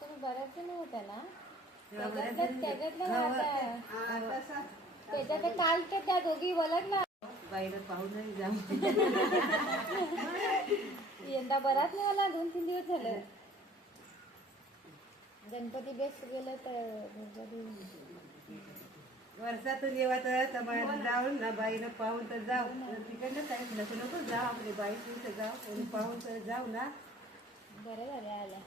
तुम्ही बऱ्याच जण होत्या ना त्याच्यात काल त्या दोघी बोलत ना बाईला पाहून जाऊ. यंदा बराच नाही आला 2-3 दिवस झालं. गणपती बेस्ट गेलं तर वर्षातून येवायचं जाऊन ना बाईनं पाहून तर जाऊ. तिकडनं काही नको जाऊ आपली बाई तिथे जाऊ पाहून तर जाऊ ना. बरं झालं आल्या.